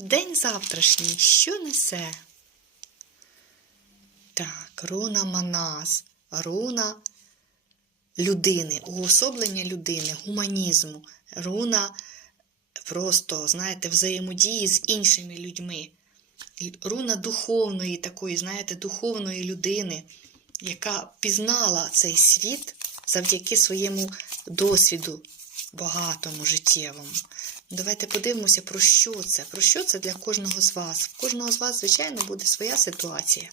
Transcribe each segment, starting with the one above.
День завтрашній, що несе? Так, руна Манас, руна людини, уособлення людини, гуманізму, руна просто, знаєте, взаємодії з іншими людьми. Руна духовної, такої, знаєте, духовної людини, яка пізнала цей світ завдяки своєму досвіду багатому життєвому. Давайте подивимося, про що це. Про що це для кожного з вас. В кожного з вас, звичайно, буде своя ситуація.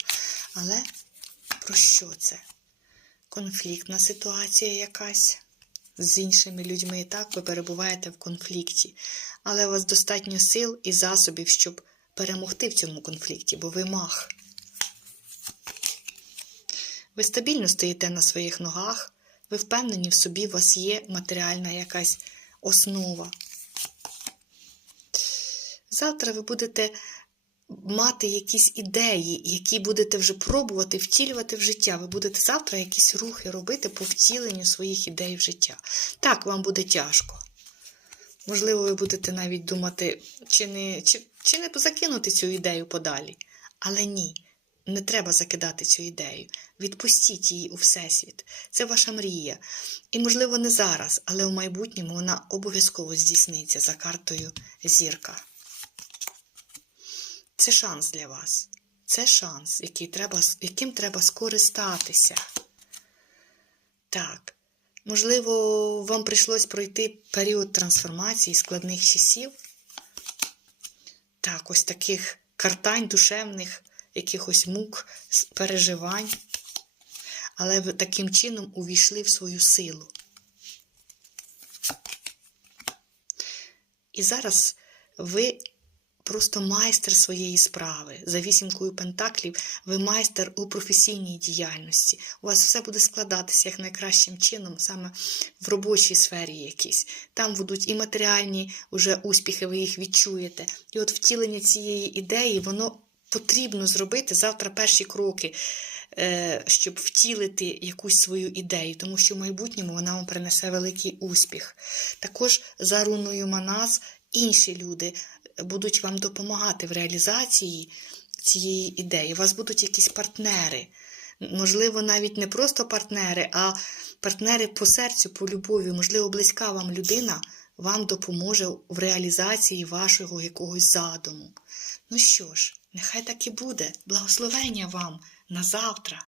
Але про що це? Конфліктна ситуація якась з іншими людьми. Так, ви перебуваєте в конфлікті. Але у вас достатньо сил і засобів, щоб перемогти в цьому конфлікті, бо ви мах. Ви стабільно стоїте на своїх ногах, ви впевнені в собі, у вас є матеріальна якась основа. Завтра ви будете мати якісь ідеї, які будете вже пробувати втілювати в життя. Ви будете завтра якісь рухи робити по втіленню своїх ідей в життя. Так, вам буде тяжко. Можливо, ви будете навіть думати, чи не, чи, чи не закинути цю ідею подалі. Але ні, не треба закидати цю ідею. Відпустіть її у Всесвіт. Це ваша мрія. І, можливо, не зараз, але в майбутньому вона обов'язково здійсниться за картою зірка. Це шанс для вас. Це шанс, який треба, яким треба скористатися. Так, можливо, вам прийшлось пройти період трансформації складних часів. Так, ось таких картань душевних, якихось мук, переживань. Але таким чином увійшли в свою силу. І зараз ви просто майстер своєї справи. За вісімкою пентаклів ви майстер у професійній діяльності. У вас все буде складатися як найкращим чином, саме в робочій сфері якійсь. Там будуть і матеріальні уже успіхи, ви їх відчуєте. І от втілення цієї ідеї, воно потрібно зробити завтра перші кроки. е, Щоб втілити якусь свою ідею, тому що в майбутньому вона вам принесе великий успіх. Також за руною Манас інші люди будуть вам допомагати в реалізації цієї ідеї. У вас будуть якісь партнери. Можливо, навіть не просто партнери, а партнери по серцю, по любові. Можливо, близька вам людина вам допоможе в реалізації вашого якогось задуму. Ну що ж, нехай так і буде. Благословення вам на завтра.